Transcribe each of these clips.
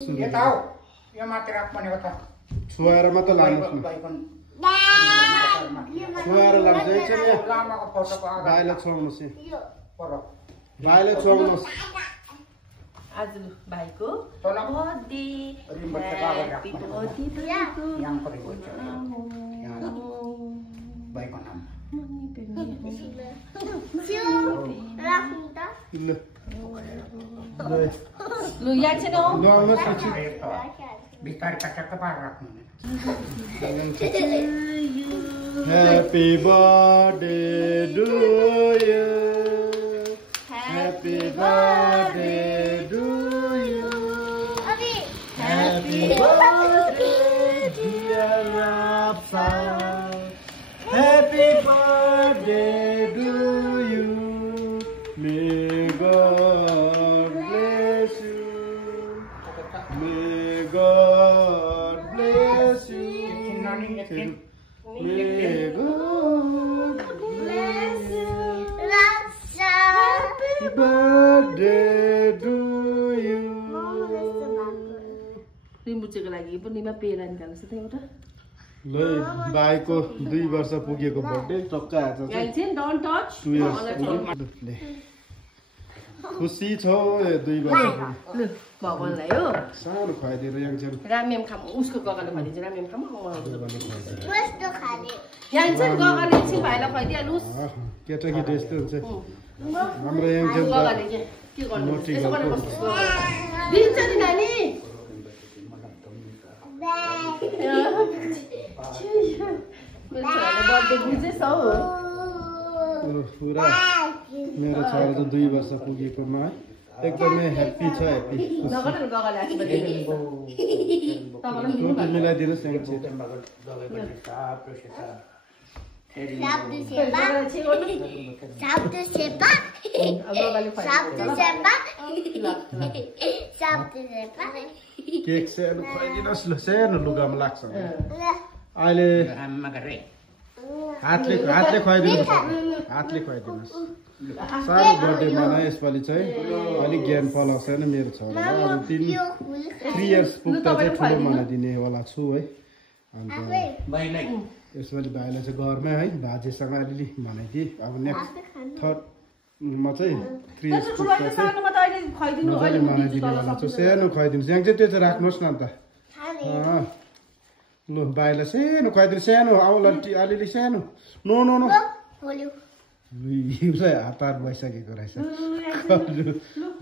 यता हो यो माथि राख भनेको त छुवाएर मात्र लानुहोस् न छुवाएर लान्छ एकछिन लामाको फोटोको भाइलाई छुवाउनुहोस् पर भाइलाई छुवाउनुहोस् आज भाइको तल बर्थडे ह्यापी बर्थडे यहाँ पनि हुन्छ यहाँ भाइको नाम लु यहाँ चाहिँ बिस्तारै काटेर पारेर राख्नु Happy birthday to you. Happy birthday to you. Happy birthday, dear Rapsa. Happy birthday to you. May God bless you. May God bless you. May God bless you. Happy birthday to you. रिम्बुचेको लागि पूर्णिमा पेला निकाल्छ त एउटा ल भाइको 2 वर्ष पुगेको birthday टक्का आज चाहिँ डोन्ट टच 2 इयर्स खुसी छौ 2 वर्ष ल भगवानलाई हो सानो खुवाइदिएर याङछन् रामेम खाम उसको गगनले भनिन्छ रामेम खाम याङछन् गगनले एकछिन भाइलाई खुवाइदिहालुस् केटाकेटी यस्तो हुन्छ हाम्रो याङछन् गगनले के गर्नु यसो गरेर बस्नु दिन्छ नि नानी बर्थडे बुझेछ हौ पुरा मेरो छोरा चाहिँ 2 वर्ष पुगेकोमा एकदमै ह्याप्पी छ ह्याप्पी मिलाइदिनुहोस् केक सानो खुवाइदिनुहोस् ल सानो लुगामा लाग्छ अहिले हातले खुवाइदिनुहोस् हातले खुवाइदिनुहोस् सानो बर्थडे मनाए यसपालि चाहिँ अलिक ज्ञान पलाउँछ होइन मेरो छोरा अब 3 इयर्स पुग्दा चाहिँ ठुलो मनाइदिने वाला छु है अन्त यसपालि भाइलाई चाहिँ घरमै है भाजेसँग अलिअलि मनाइदिए अब नेक्स्ट थर्डमा चाहिँ 3 इयर्स पुग्दा चाहिँ मजाले मनाइदिने वाला छु सानो खुवाइदिनुहोस् यहाँ चाहिँ त्यो चाहिँ राख्नुहोस् न अन्त लु भाइलाई सानो खुवाइदिनु सानो आउला अलिअलि सानो नो नो नो हात भइसकेको रहेछ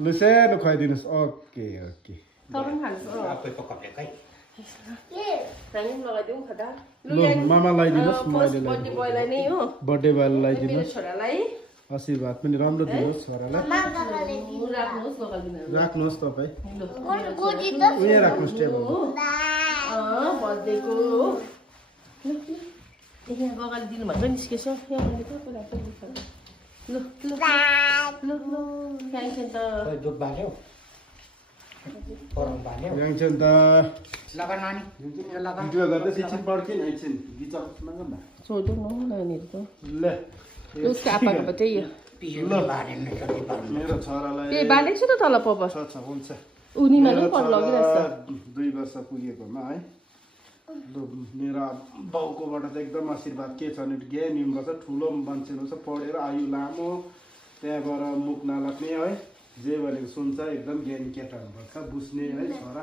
लु सानो खुवाइदिनुहोस् ओके ओके लु मामा लगाइदिनुहोस् मैले बर्थडे बोयलाई लगाइदिनुहोस् आशीर्वाद पनि राम्रो दिनुहोस् छोरालाई राख्नुहोस् तपाईँ उयो राख्नुहोस् टेबलमा बर्थडेको यहाँ गगनले दिनुभएको निस्केछ याङछन् त लगा नानी लगा भिडियो गर्दै एकछिन पड्किन एकछिन गिचाउनु न सोध्नु न नानीहरुको ल उसको आप्पाको चाहिँ यो मेरो छोरालाई ए बालेको छु त तल पप छ हुन्छ उनीमा पनि पर लगिरहेछ 2 वर्ष पुगेकोमा है ल मेरो बाउकोबाट त एकदम आशीर्वाद के छ भने ज्ञान निम्बस ठुलो मान्छे रहेछ पढेर आयु लामो त्यहाँबाट मुख नलाग्ने है जे भनेको सुन्छ एकदम ज्ञानी केटा हुनुपर्छ बुझ्ने है छोरा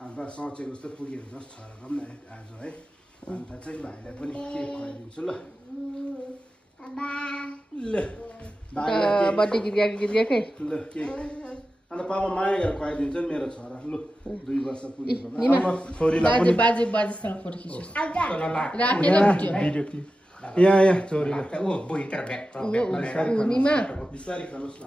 अन्त सोचेको जस्तो पुगेको जस्तो छोरा पनि आज है अन्त चाहिँ भाइलाई पनि के खुवाइदिन्छु ल बर्थडे गीत गाएकै ल के अन्त पापा माया गरेर खुवाइदिन्छ नि मेरो छोरा लु 2 वर्ष पुगेको छोरीलाई पनि बाजेसँग फोटो खिच्छु राखेर भिडियो यहाँ छोरीलाई ओ बोइटर ब्याक उनीमा बिस्तारै खानुहोस् न